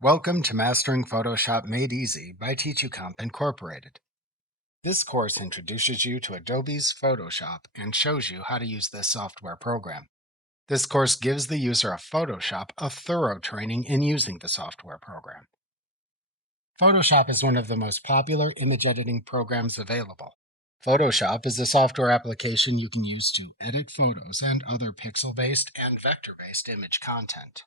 Welcome to Mastering Photoshop Made Easy by TeachUComp Incorporated. This course introduces you to Adobe's Photoshop and shows you how to use this software program. This course gives the user of Photoshop a thorough training in using the software program. Photoshop is one of the most popular image editing programs available. Photoshop is a software application you can use to edit photos and other pixel-based and vector-based image content.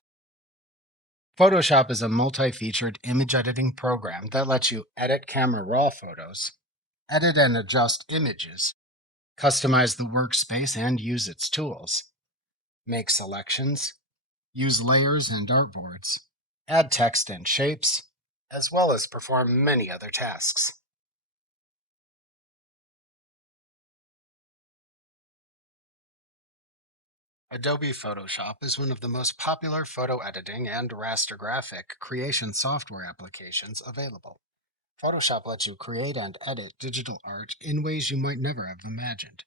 Photoshop is a multi-featured image editing program that lets you edit camera raw photos, edit and adjust images, customize the workspace and use its tools, make selections, use layers and artboards, add text and shapes, as well as perform many other tasks. Adobe Photoshop is one of the most popular photo editing and raster graphic creation software applications available. Photoshop lets you create and edit digital art in ways you might never have imagined.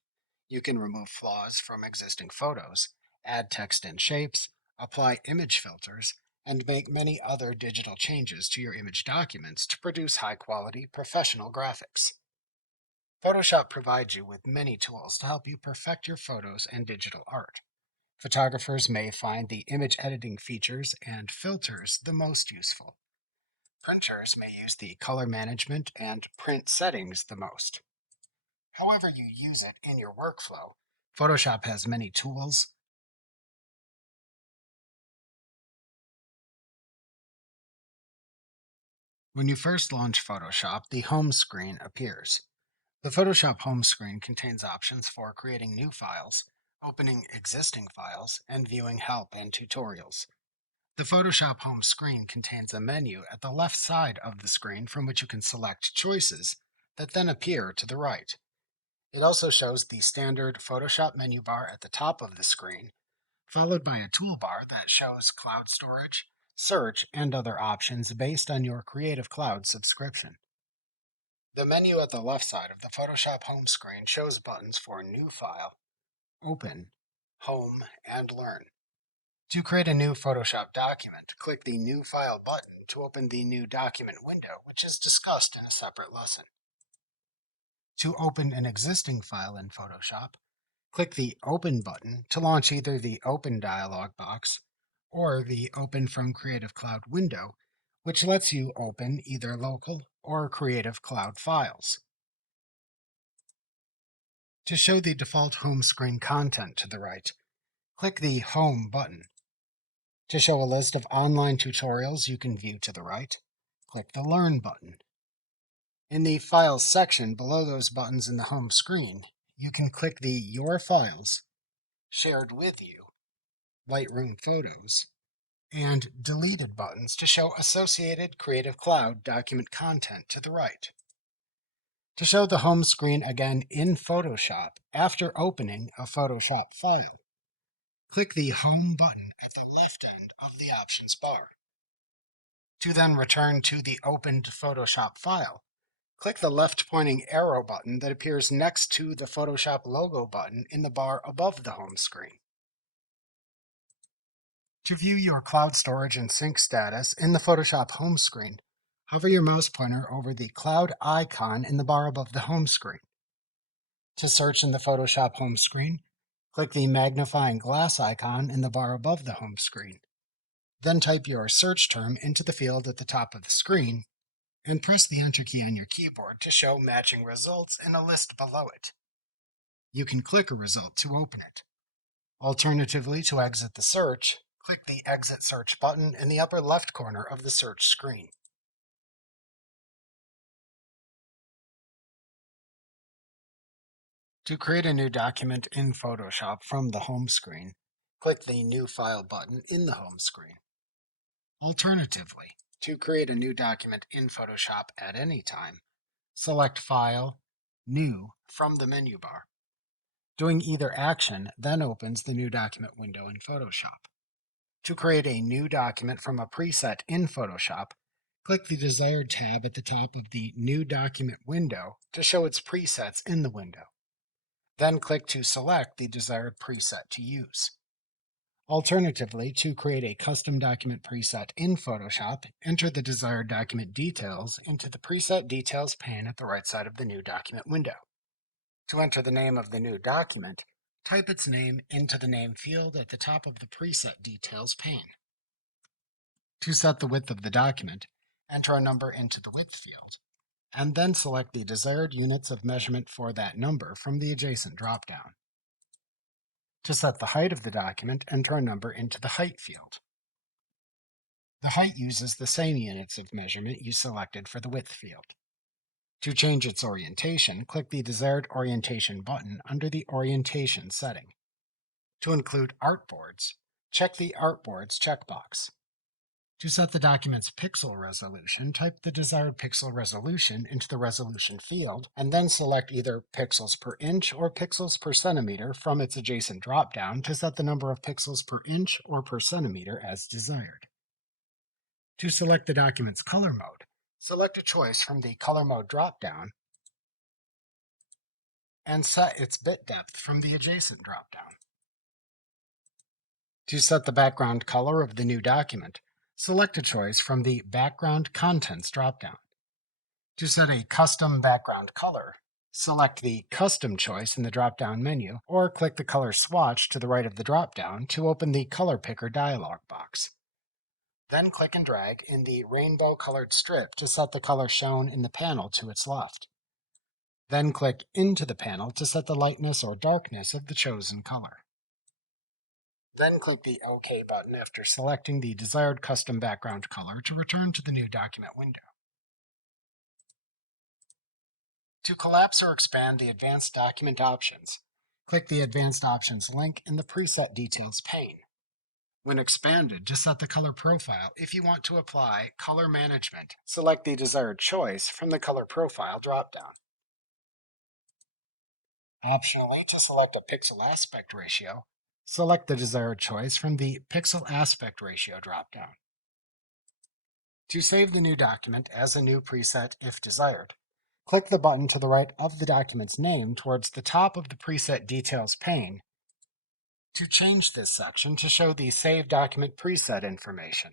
You can remove flaws from existing photos, add text and shapes, apply image filters, and make many other digital changes to your image documents to produce high-quality, professional graphics. Photoshop provides you with many tools to help you perfect your photos and digital art. Photographers may find the image editing features and filters the most useful. Printers may use the color management and print settings the most. However you use it in your workflow, Photoshop has many tools. When you first launch Photoshop, the home screen appears. The Photoshop home screen contains options for creating new files, opening existing files, and viewing help and tutorials. The Photoshop home screen contains a menu at the left side of the screen from which you can select choices that then appear to the right. It also shows the standard Photoshop menu bar at the top of the screen, followed by a toolbar that shows cloud storage, search, and other options based on your Creative Cloud subscription. The menu at the left side of the Photoshop home screen shows buttons for New File, Open, Home, and Learn. To create a new Photoshop document, click the New File button to open the new document window, which is discussed in a separate lesson. To open an existing file in Photoshop, click the Open button to launch either the Open dialog box or the Open from Creative Cloud window, which lets you open either local or Creative Cloud files. To show the default home screen content to the right, click the Home button. To show a list of online tutorials you can view to the right, click the Learn button. In the Files section below those buttons in the home screen, you can click the Your Files, Shared with You, Lightroom Photos, and Deleted buttons to show associated Creative Cloud document content to the right. To show the home screen again in Photoshop after opening a Photoshop file, click the Home button at the left end of the options bar. To then return to the opened Photoshop file, click the left-pointing arrow button that appears next to the Photoshop logo button in the bar above the home screen. To view your cloud storage and sync status in the Photoshop home screen, hover your mouse pointer over the cloud icon in the bar above the home screen. To search in the Photoshop home screen, click the magnifying glass icon in the bar above the home screen. Then type your search term into the field at the top of the screen and press the Enter key on your keyboard to show matching results in a list below it. You can click a result to open it. Alternatively, to exit the search, click the Exit Search button in the upper left corner of the search screen. To create a new document in Photoshop from the home screen, click the New File button in the home screen. Alternatively, to create a new document in Photoshop at any time, select File, New from the menu bar. Doing either action then opens the new document window in Photoshop. To create a new document from a preset in Photoshop, click the desired tab at the top of the New Document window to show its presets in the window. Then click to select the desired preset to use. Alternatively, to create a custom document preset in Photoshop, enter the desired document details into the Preset Details pane at the right side of the New Document window. To enter the name of the new document, type its name into the name field at the top of the Preset Details pane. To set the width of the document, enter a number into the width field, and then select the desired units of measurement for that number from the adjacent dropdown. To set the height of the document, enter a number into the height field. The height uses the same units of measurement you selected for the width field. To change its orientation, click the desired orientation button under the Orientation setting. To include artboards, check the Artboards checkbox. To set the document's pixel resolution, type the desired pixel resolution into the Resolution field, and then select either pixels per inch or pixels per centimeter from its adjacent dropdown to set the number of pixels per inch or per centimeter as desired. To select the document's color mode, select a choice from the Color Mode dropdown and set its bit depth from the adjacent dropdown. To set the background color of the new document, select a choice from the Background Contents dropdown. To set a custom background color, select the Custom choice in the drop-down menu, or click the color swatch to the right of the drop-down to open the Color Picker dialog box. Then click and drag in the rainbow-colored strip to set the color shown in the panel to its left. Then click into the panel to set the lightness or darkness of the chosen color. Then click the OK button after selecting the desired custom background color to return to the new document window. To collapse or expand the Advanced Document options, click the Advanced Options link in the Preset Details pane. When expanded, to set the color profile, if you want to apply color management, select the desired choice from the Color Profile dropdown. Optionally, to select a pixel aspect ratio, select the desired choice from the Pixel Aspect Ratio dropdown. To save the new document as a new preset if desired, click the button to the right of the document's name towards the top of the Preset Details pane to change this section to show the Save Document Preset information.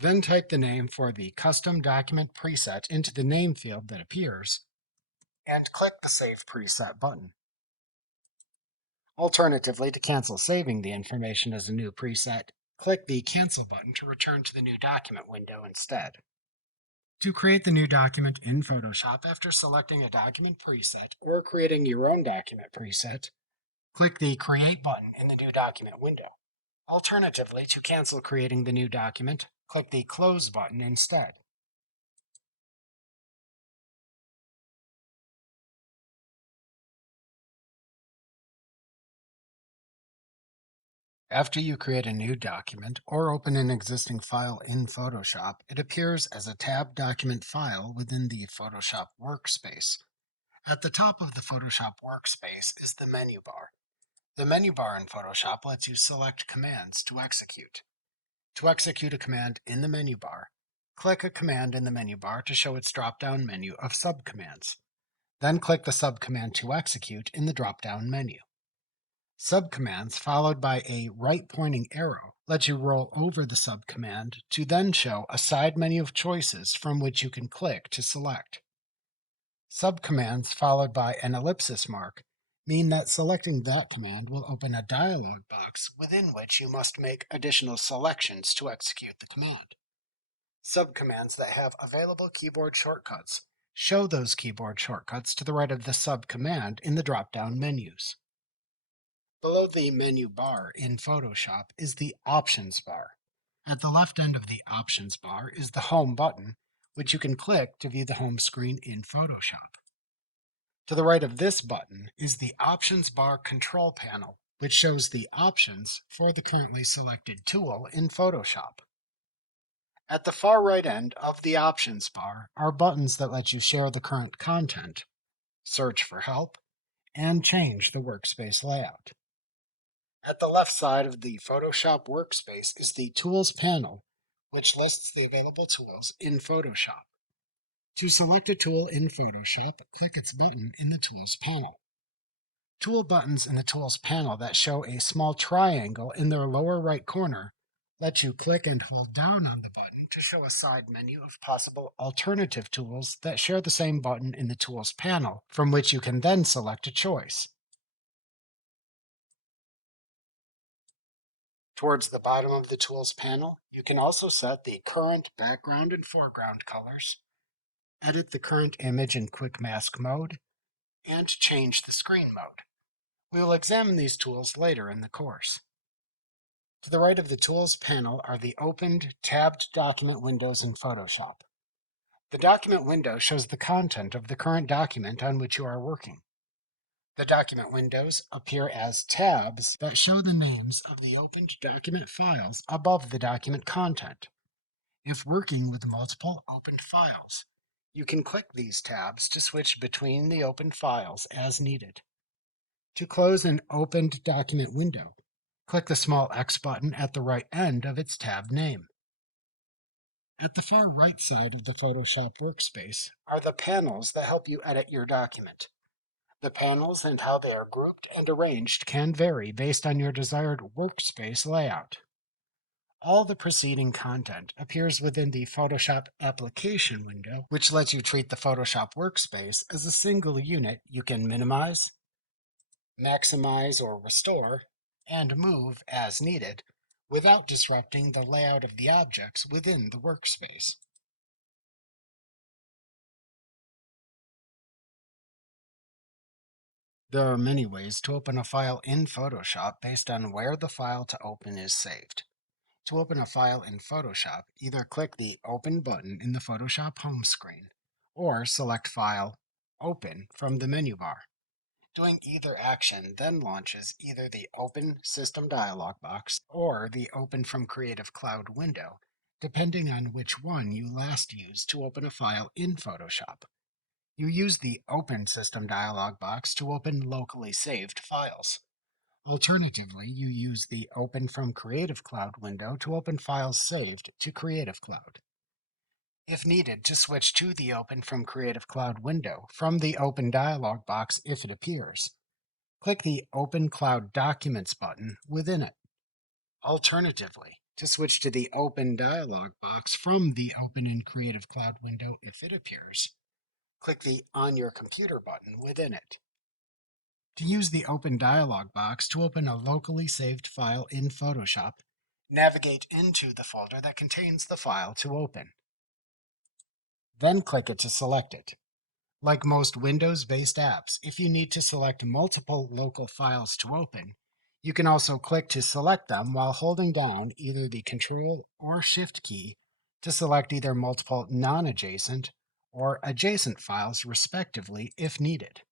Then type the name for the custom document preset into the name field that appears, and click the Save Preset button. Alternatively, to cancel saving the information as a new preset, click the Cancel button to return to the new document window instead. To create the new document in Photoshop after selecting a document preset or creating your own document preset, click the Create button in the new document window. Alternatively, to cancel creating the new document, click the Close button instead. After you create a new document or open an existing file in Photoshop, it appears as a tabbed document file within the Photoshop Workspace. At the top of the Photoshop Workspace is the menu bar. The menu bar in Photoshop lets you select commands to execute. To execute a command in the menu bar, click a command in the menu bar to show its drop-down menu of subcommands. Then click the subcommand to execute in the drop-down menu. Subcommands followed by a right-pointing arrow let you roll over the subcommand to then show a side menu of choices from which you can click to select. Subcommands followed by an ellipsis mark mean that selecting that command will open a dialog box within which you must make additional selections to execute the command. Subcommands that have available keyboard shortcuts show those keyboard shortcuts to the right of the subcommand in the drop-down menus. Below the menu bar in Photoshop is the Options bar. At the left end of the Options bar is the Home button, which you can click to view the home screen in Photoshop. To the right of this button is the Options bar control panel, which shows the options for the currently selected tool in Photoshop. At the far right end of the Options bar are buttons that let you share the current content, search for help, and change the workspace layout. At the left side of the Photoshop Workspace is the Tools panel, which lists the available tools in Photoshop. To select a tool in Photoshop, click its button in the Tools panel. Tool buttons in the Tools panel that show a small triangle in their lower right corner let you click and hold down on the button to show a side menu of possible alternative tools that share the same button in the Tools panel, from which you can then select a choice. Towards the bottom of the Tools panel, you can also set the current background and foreground colors, edit the current image in Quick Mask mode, and change the screen mode. We will examine these tools later in the course. To the right of the Tools panel are the opened, tabbed document windows in Photoshop. The document window shows the content of the current document on which you are working. The document windows appear as tabs that show the names of the opened document files above the document content. If working with multiple opened files, you can click these tabs to switch between the opened files as needed. To close an opened document window, click the small X button at the right end of its tab name. At the far right side of the Photoshop workspace are the panels that help you edit your document. The panels and how they are grouped and arranged can vary based on your desired workspace layout. All the preceding content appears within the Photoshop application window, which lets you treat the Photoshop workspace as a single unit you can minimize, maximize or restore, and move as needed without disrupting the layout of the objects within the workspace. There are many ways to open a file in Photoshop based on where the file to open is saved. To open a file in Photoshop, either click the Open button in the Photoshop home screen, or select File, Open from the menu bar. Doing either action then launches either the Open System dialog box or the Open from Creative Cloud window, depending on which one you last used to open a file in Photoshop. You use the Open System dialog box to open locally saved files. Alternatively, you use the Open from Creative Cloud window to open files saved to Creative Cloud. If needed, to switch to the Open from Creative Cloud window from the Open dialog box if it appears, click the Open Cloud Documents button within it. Alternatively, to switch to the Open dialog box from the Open in Creative Cloud window if it appears, click the On Your Computer button within it. To use the Open dialog box to open a locally saved file in Photoshop, navigate into the folder that contains the file to open. Then click it to select it. Like most Windows-based apps, if you need to select multiple local files to open, you can also click to select them while holding down either the Control or Shift key to select either multiple non-adjacent or adjacent files respectively if needed.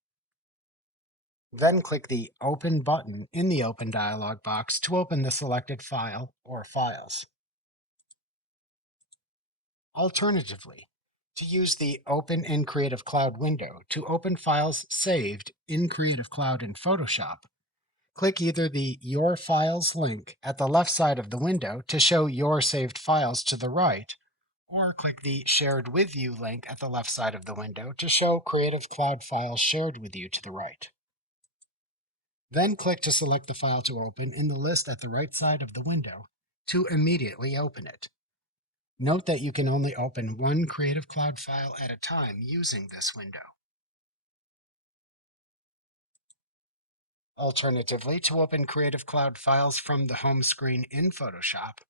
Then click the Open button in the Open dialog box to open the selected file or files. Alternatively, to use the Open in Creative Cloud window to open files saved in Creative Cloud in Photoshop, click either the Your Files link at the left side of the window to show your saved files to the right, or click the Shared With You link at the left side of the window to show Creative Cloud files shared with you to the right. Then click to select the file to open in the list at the right side of the window to immediately open it. Note that you can only open one Creative Cloud file at a time using this window. Alternatively, to open Creative Cloud files from the home screen in Photoshop,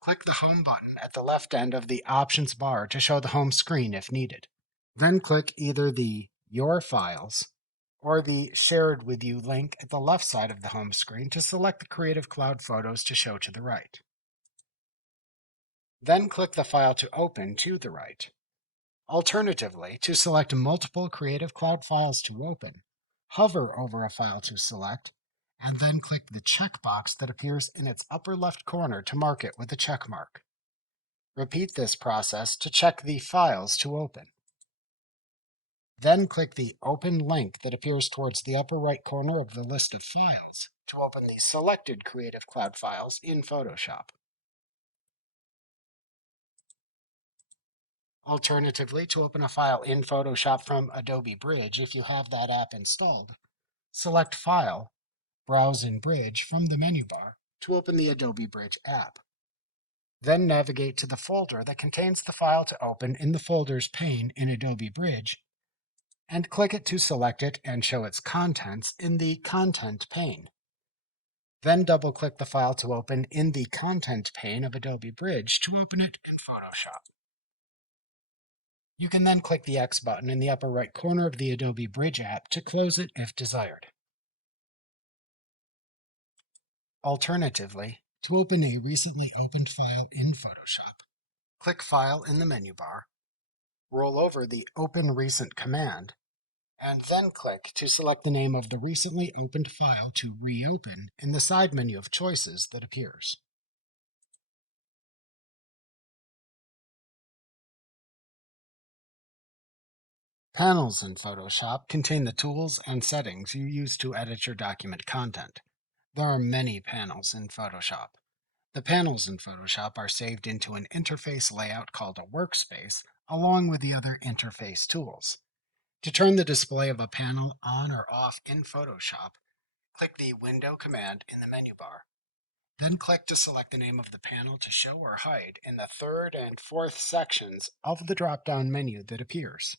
click the Home button at the left end of the Options bar to show the home screen if needed. Then click either the Your Files or the Shared With You link at the left side of the home screen to select the Creative Cloud photos to show to the right. Then click the file to open to the right. Alternatively, to select multiple Creative Cloud files to open, hover over a file to select, and then click the checkbox that appears in its upper left corner to mark it with a check mark. Repeat this process to check the files to open. Then click the Open link that appears towards the upper right corner of the list of files to open the selected Creative Cloud files in Photoshop. Alternatively, to open a file in Photoshop from Adobe Bridge if you have that app installed, Select File, Browse in Bridge from the menu bar to open the Adobe Bridge app. Then navigate to the folder that contains the file to open in the Folders pane in Adobe Bridge, and click it to select it and show its contents in the Content pane. Then double-click the file to open in the Content pane of Adobe Bridge to open it in Photoshop. You can then click the X button in the upper right corner of the Adobe Bridge app to close it if desired. Alternatively, to open a recently opened file in Photoshop, click File in the menu bar, roll over the Open Recent command, and then click to select the name of the recently opened file to reopen in the side menu of choices that appears. Panels in Photoshop contain the tools and settings you use to edit your document content. There are many panels in Photoshop. The panels in Photoshop are saved into an interface layout called a workspace, along with the other interface tools. To turn the display of a panel on or off in Photoshop, click the Window command in the menu bar. Then click to select the name of the panel to show or hide in the third and fourth sections of the drop-down menu that appears.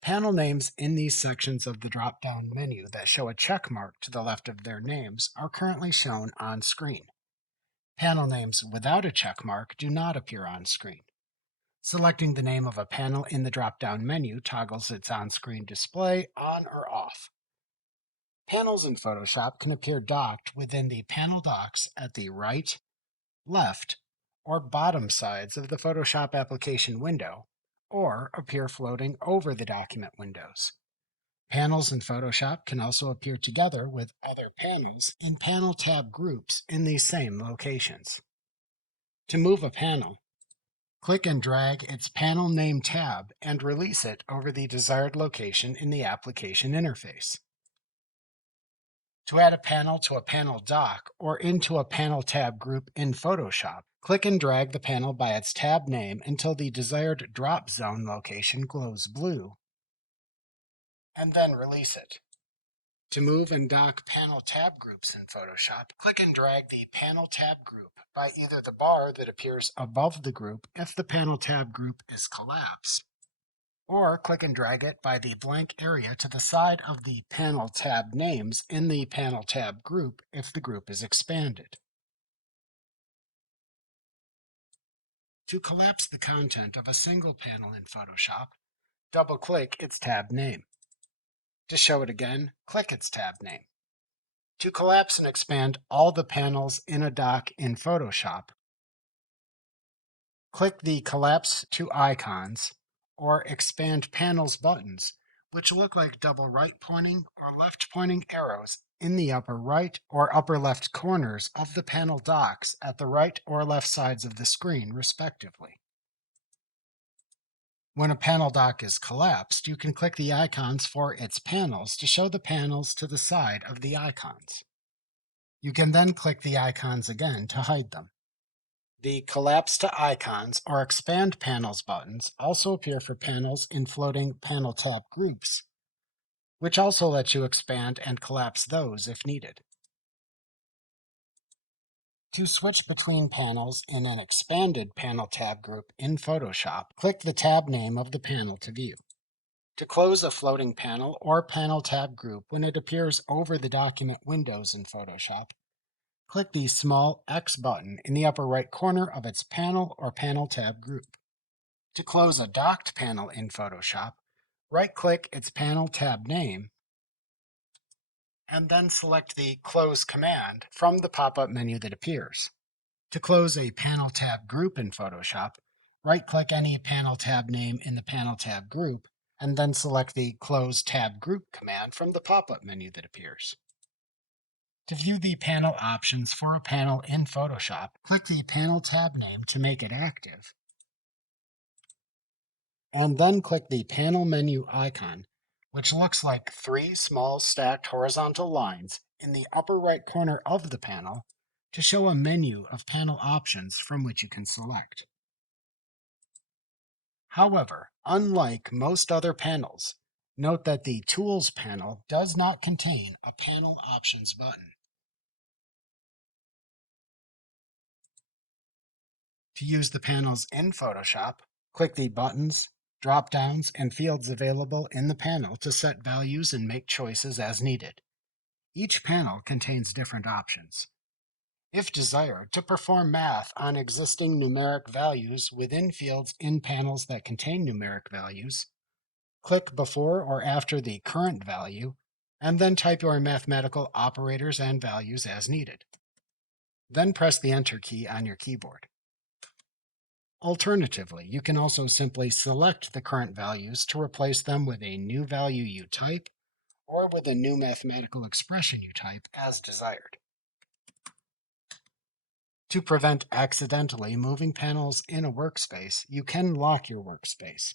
Panel names in these sections of the drop-down menu that show a check mark to the left of their names are currently shown on screen. Panel names without a check mark do not appear on screen. Selecting the name of a panel in the drop-down menu toggles its on-screen display on or off. Panels in Photoshop can appear docked within the panel docks at the right, left, or bottom sides of the Photoshop application window, or appear floating over the document windows. Panels in Photoshop can also appear together with other panels in panel tab groups in these same locations. To move a panel, click and drag its panel name tab and release it over the desired location in the application interface. To add a panel to a panel dock or into a panel tab group in Photoshop, click and drag the panel by its tab name until the desired drop zone location glows blue, and then release it. To move and dock panel tab groups in Photoshop, click and drag the panel tab group by either the bar that appears above the group if the panel tab group is collapsed, or click and drag it by the blank area to the side of the panel tab names in the panel tab group if the group is expanded. To collapse the content of a single panel in Photoshop, double-click its tab name. To show it again, click its tab name. To collapse and expand all the panels in a dock in Photoshop, click the Collapse to Icons or Expand Panels buttons, which look like double right-pointing or left-pointing arrows in the upper right or upper left corners of the panel docks at the right or left sides of the screen, respectively. When a panel dock is collapsed, you can click the icons for its panels to show the panels to the side of the icons. You can then click the icons again to hide them. The Collapse to Icons or Expand Panels buttons also appear for panels in floating panel tab groups, which also lets you expand and collapse those if needed. To switch between panels in an expanded panel tab group in Photoshop, click the tab name of the panel to view. To close a floating panel or panel tab group when it appears over the document windows in Photoshop, click the small X button in the upper right corner of its panel or panel tab group. To close a docked panel in Photoshop, right-click its panel tab name, and then select the Close command from the pop-up menu that appears. To close a panel tab group in Photoshop, right-click any panel tab name in the panel tab group, and then select the Close Tab Group command from the pop-up menu that appears. To view the panel options for a panel in Photoshop, click the panel tab name to make it active, and then click the panel menu icon, which looks like three small stacked horizontal lines in the upper right corner of the panel to show a menu of panel options from which you can select. However, unlike most other panels, Note that the Tools panel does not contain a Panel Options button. To use the panels in Photoshop, click the buttons, drop-downs, and fields available in the panel to set values and make choices as needed. Each panel contains different options. If desired, to perform math on existing numeric values within fields in panels that contain numeric values, click before or after the current value, and then type your mathematical operators and values as needed. Then press the Enter key on your keyboard. Alternatively, you can also simply select the current values to replace them with a new value you type or with a new mathematical expression you type as desired. To prevent accidentally moving panels in a workspace, you can lock your workspace.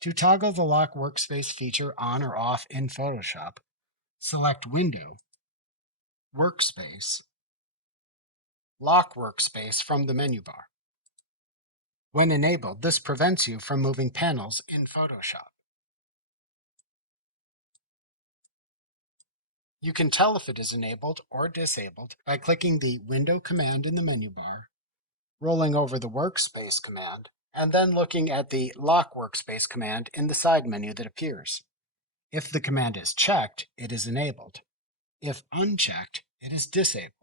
To toggle the Lock Workspace feature on or off in Photoshop, select Window, Workspace, Lock Workspace from the menu bar. When enabled, this prevents you from moving panels in Photoshop. You can tell if it is enabled or disabled by clicking the Window command in the menu bar, rolling over the Workspace command, and then looking at the Lock Workspace command in the side menu that appears. If the command is checked, it is enabled. If unchecked, it is disabled.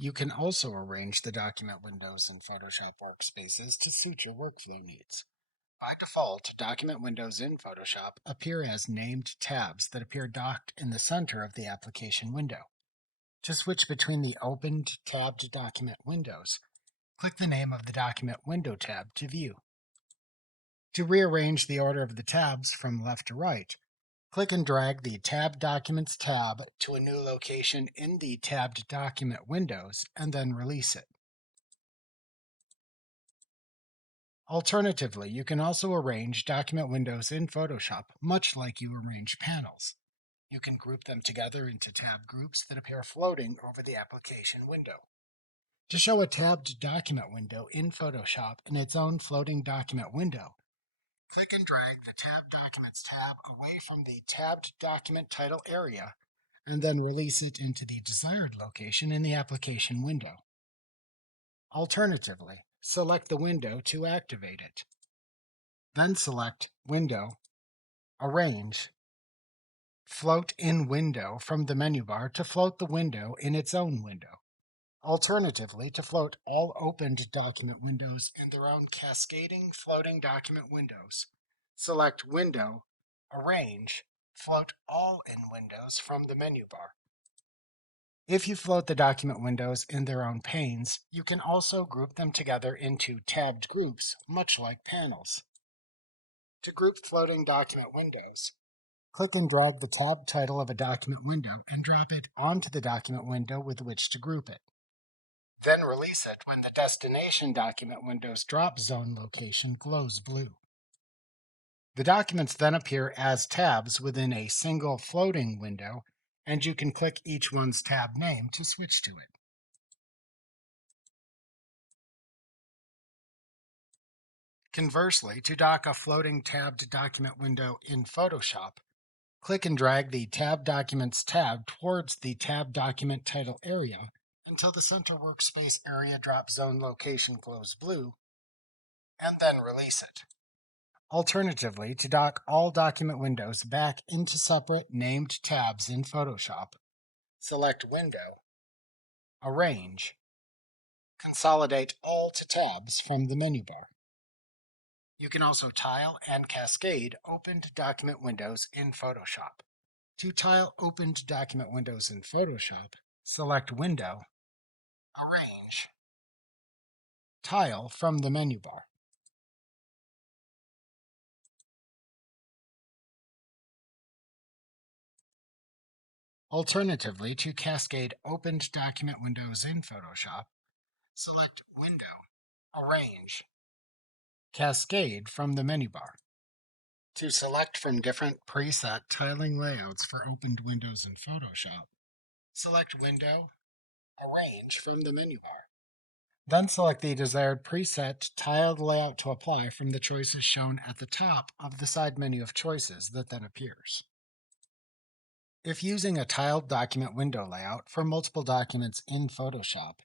You can also arrange the document windows in Photoshop Workspaces to suit your workflow needs. By default, document windows in Photoshop appear as named tabs that appear docked in the center of the application window. To switch between the opened tabbed document windows, click the name of the document window tab to view. To rearrange the order of the tabs from left to right, click and drag the Tabbed Documents tab to a new location in the tabbed document windows and then release it. Alternatively, you can also arrange document windows in Photoshop much like you arrange panels. You can group them together into tab groups that appear floating over the application window. To show a tabbed document window in Photoshop in its own floating document window, click and drag the Tabbed Documents tab away from the tabbed document title area and then release it into the desired location in the application window. Alternatively, select the window to activate it. Then select Window, Arrange, Float in Window from the menu bar to float the window in its own window. Alternatively, to float all opened document windows in their own cascading floating document windows, select Window, Arrange, Float All in Windows from the menu bar. If you float the document windows in their own panes, you can also group them together into tabbed groups, much like panels. To group floating document windows, click and drag the tab title of a document window and drop it onto the document window with which to group it. Then release it when the destination document window's drop zone location glows blue. The documents then appear as tabs within a single floating window, and you can click each one's tab name to switch to it. Conversely, to dock a floating tabbed document window in Photoshop, click and drag the Tab Documents tab towards the tab document title area until the center workspace area drop zone location glows blue, and then release it. Alternatively, to dock all document windows back into separate named tabs in Photoshop, select Window, Arrange, Consolidate All to Tabs from the menu bar. You can also tile and cascade opened document windows in Photoshop. To tile opened document windows in Photoshop, select Window, Arrange, Tile from the menu bar. Alternatively, to cascade opened document windows in Photoshop, select Window, Arrange, Cascade from the menu bar. To select from different preset tiling layouts for opened windows in Photoshop, select Window, Arrange from the menu bar. Then select the desired preset tiled layout to apply from the choices shown at the top of the side menu of choices that then appears. If using a tiled document window layout for multiple documents in Photoshop,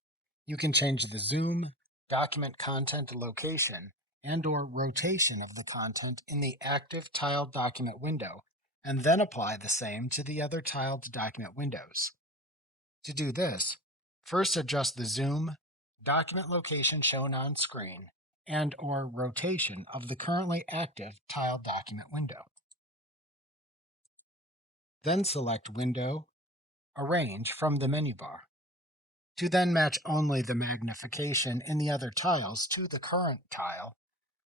you can change the zoom, document content location, and/or rotation of the content in the active tiled document window, and then apply the same to the other tiled document windows. To do this, first adjust the zoom, document location shown on screen, and/or rotation of the currently active tiled document window. Then select Window, Arrange from the menu bar. To then match only the magnification in the other tiles to the current tile,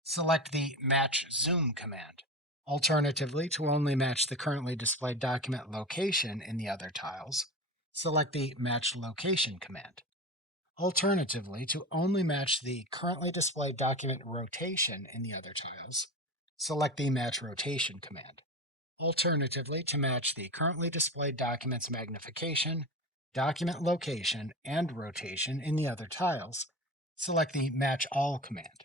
select the Match Zoom command. Alternatively, to only match the currently displayed document location in the other tiles, select the Match Location command. Alternatively, to only match the currently displayed document rotation in the other tiles, select the Match Rotation command. Alternatively, to match the currently displayed document's magnification, document location, and rotation in the other tiles, select the Match All command.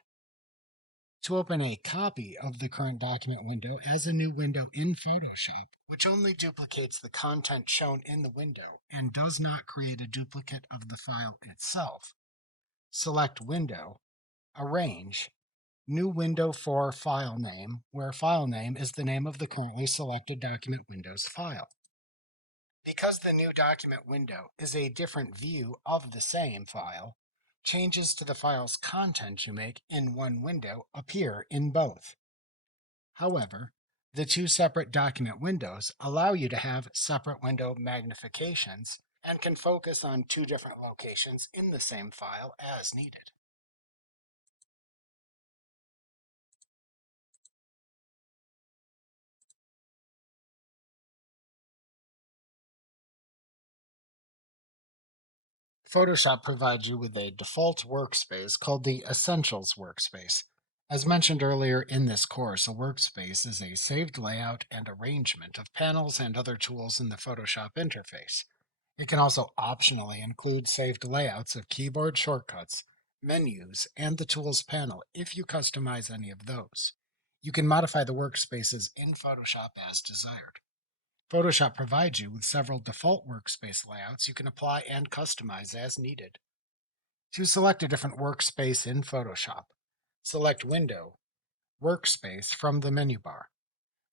To open a copy of the current document window as a new window in Photoshop, which only duplicates the content shown in the window and does not create a duplicate of the file itself, select Window, Arrange, New window for file name, where file name is the name of the currently selected document window's file. Because the new document window is a different view of the same file, changes to the file's content you make in one window appear in both. However, the two separate document windows allow you to have separate window magnifications and can focus on two different locations in the same file as needed. Photoshop provides you with a default workspace called the Essentials workspace. As mentioned earlier in this course, a workspace is a saved layout and arrangement of panels and other tools in the Photoshop interface. It can also optionally include saved layouts of keyboard shortcuts, menus, and the Tools panel if you customize any of those. You can modify the workspaces in Photoshop as desired. Photoshop provides you with several default workspace layouts you can apply and customize as needed. To select a different workspace in Photoshop, select Window, Workspace from the menu bar.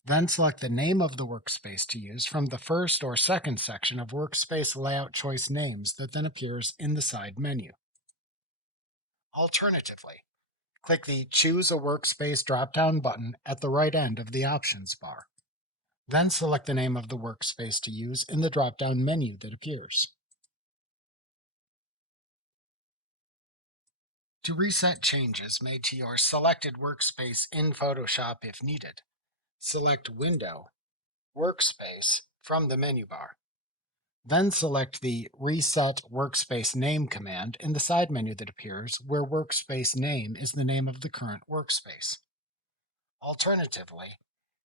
Then select the name of the workspace to use from the first or second section of Workspace Layout Choice names that then appears in the side menu. Alternatively, click the Choose a Workspace drop-down button at the right end of the options bar. Then select the name of the workspace to use in the drop-down menu that appears. To reset changes made to your selected workspace in Photoshop if needed, select Window, Workspace from the menu bar. Then select the Reset Workspace Name command in the side menu that appears, where workspace name is the name of the current workspace. Alternatively,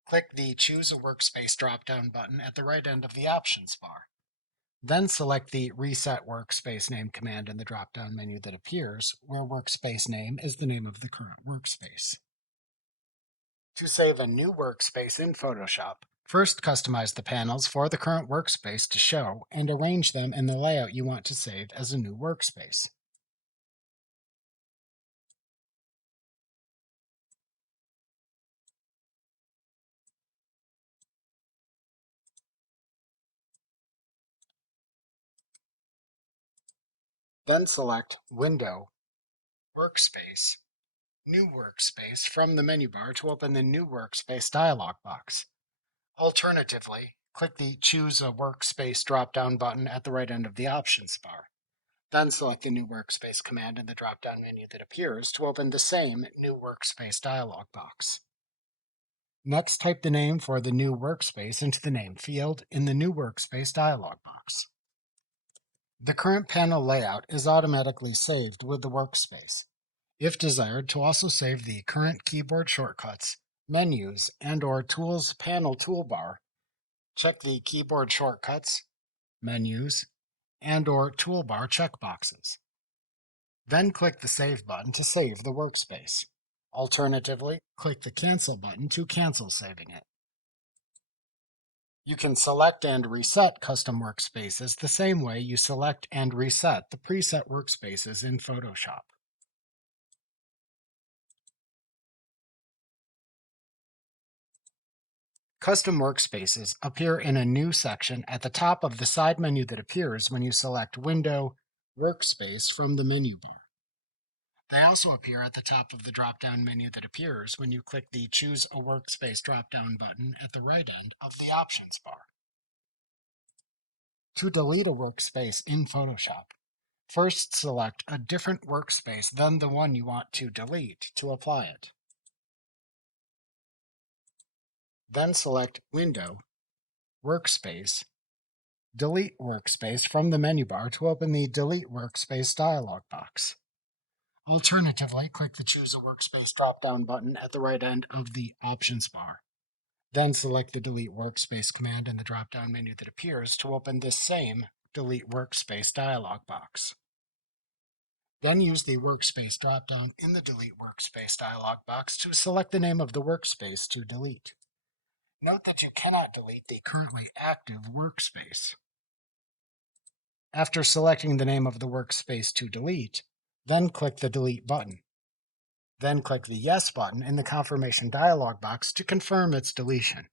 click the Choose a Workspace drop-down button at the right end of the options bar. Then select the Reset Workspace Name command in the drop-down menu that appears, where workspace name is the name of the current workspace. To save a new workspace in Photoshop, first customize the panels for the current workspace to show and arrange them in the layout you want to save as a new workspace. Then select Window, Workspace, New Workspace from the menu bar to open the New Workspace dialog box. Alternatively, click the Choose a Workspace drop-down button at the right end of the options bar. Then select the New Workspace command in the drop-down menu that appears to open the same New Workspace dialog box. Next, type the name for the new workspace into the name field in the New Workspace dialog box. The current panel layout is automatically saved with the workspace. If desired, to also save the current keyboard shortcuts, Menus and/or Tools panel toolbar, check the keyboard shortcuts, menus, and/or toolbar checkboxes. Then click the Save button to save the workspace. Alternatively, click the Cancel button to cancel saving it. You can select and reset custom workspaces the same way you select and reset the preset workspaces in Photoshop. Custom workspaces appear in a new section at the top of the side menu that appears when you select Window, Workspace from the menu bar. They also appear at the top of the drop-down menu that appears when you click the Choose a Workspace drop-down button at the right end of the options bar. To delete a workspace in Photoshop, first select a different workspace than the one you want to delete to apply it. Then select Window, Workspace, Delete Workspace from the menu bar to open the Delete Workspace dialog box. Alternatively, click the Choose a Workspace drop-down button at the right end of the Options bar. Then select the Delete Workspace command in the drop-down menu that appears to open this same Delete Workspace dialog box. Then use the Workspace drop-down in the Delete Workspace dialog box to select the name of the workspace to delete. Note that you cannot delete the currently active workspace. After selecting the name of the workspace to delete, then click the Delete button. Then click the Yes button in the confirmation dialog box to confirm its deletion.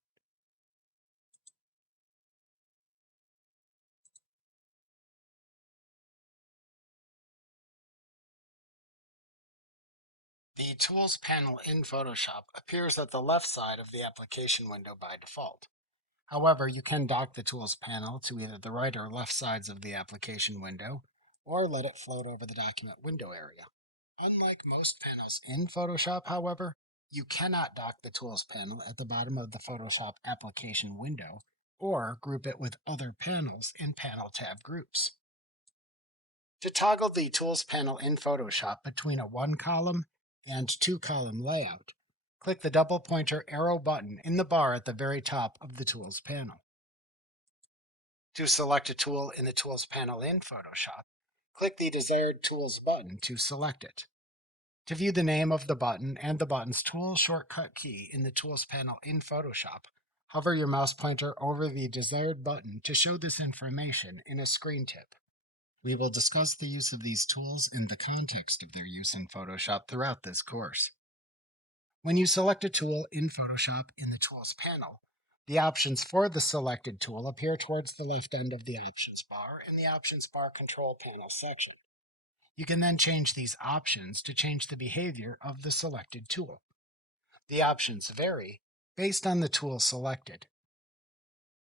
The Tools panel in Photoshop appears at the left side of the application window by default. However, you can dock the Tools panel to either the right or left sides of the application window, or let it float over the document window area. Unlike most panels in Photoshop, however, you cannot dock the Tools panel at the bottom of the Photoshop application window, or group it with other panels in Panel tab groups. To toggle the Tools panel in Photoshop between a one-column and two-column layout, click the double pointer arrow button in the bar at the very top of the Tools panel. To select a tool in the Tools panel in Photoshop, click the desired Tools button to select it. To view the name of the button and the button's tool shortcut key in the Tools panel in Photoshop, hover your mouse pointer over the desired button to show this information in a screen tip. We will discuss the use of these tools in the context of their use in Photoshop throughout this course. When you select a tool in Photoshop in the Tools panel, the options for the selected tool appear towards the left end of the Options bar in the Options bar Control Panel section. You can then change these options to change the behavior of the selected tool. The options vary based on the tool selected.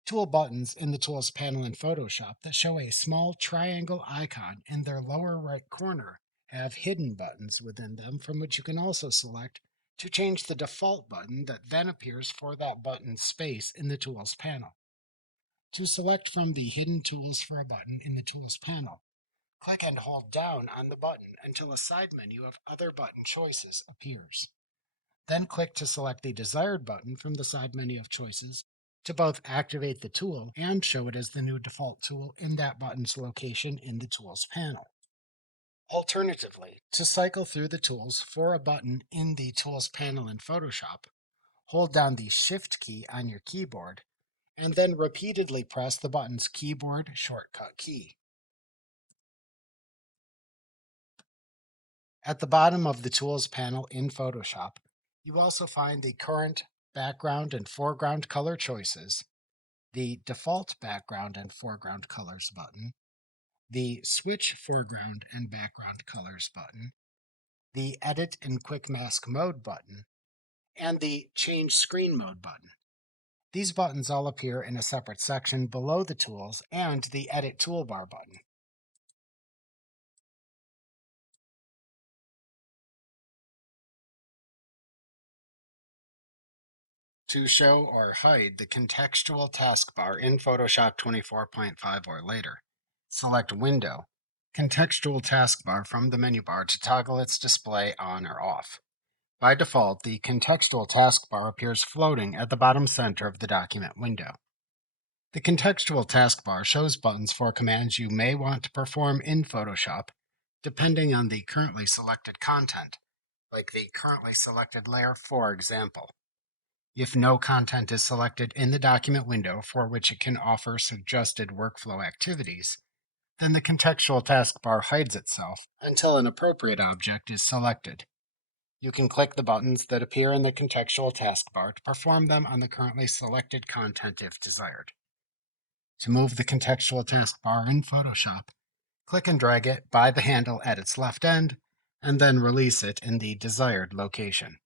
Tool buttons in the Tools panel in Photoshop that show a small triangle icon in their lower right corner have hidden buttons within them from which you can also select to change the default button that then appears for that button's space in the Tools panel. To select from the hidden tools for a button in the Tools panel, click and hold down on the button until a side menu of other button choices appears. Then click to select the desired button from the side menu of choices to both activate the tool and show it as the new default tool in that button's location in the Tools panel. Alternatively, to cycle through the tools for a button in the Tools panel in Photoshop, hold down the Shift key on your keyboard and then repeatedly press the button's keyboard shortcut key. At the bottom of the Tools panel in Photoshop, you also find the current, background, and foreground color choices, the default background and foreground colors button, the Switch foreground and background colors button, the Edit and Quick Mask Mode button, and the Change Screen Mode button. These buttons all appear in a separate section below the tools and the Edit Toolbar button. To show or hide the contextual taskbar in Photoshop 24.5 or later, select Window, Contextual Taskbar from the menu bar to toggle its display on or off. By default, the contextual taskbar appears floating at the bottom center of the document window. The contextual taskbar shows buttons for commands you may want to perform in Photoshop, depending on the currently selected content, like the currently selected layer, for example. If no content is selected in the document window for which it can offer suggested workflow activities, then the contextual taskbar hides itself until an appropriate object is selected. You can click the buttons that appear in the contextual taskbar to perform them on the currently selected content if desired. To move the contextual taskbar in Photoshop, click and drag it by the handle at its left end, and then release it in the desired location.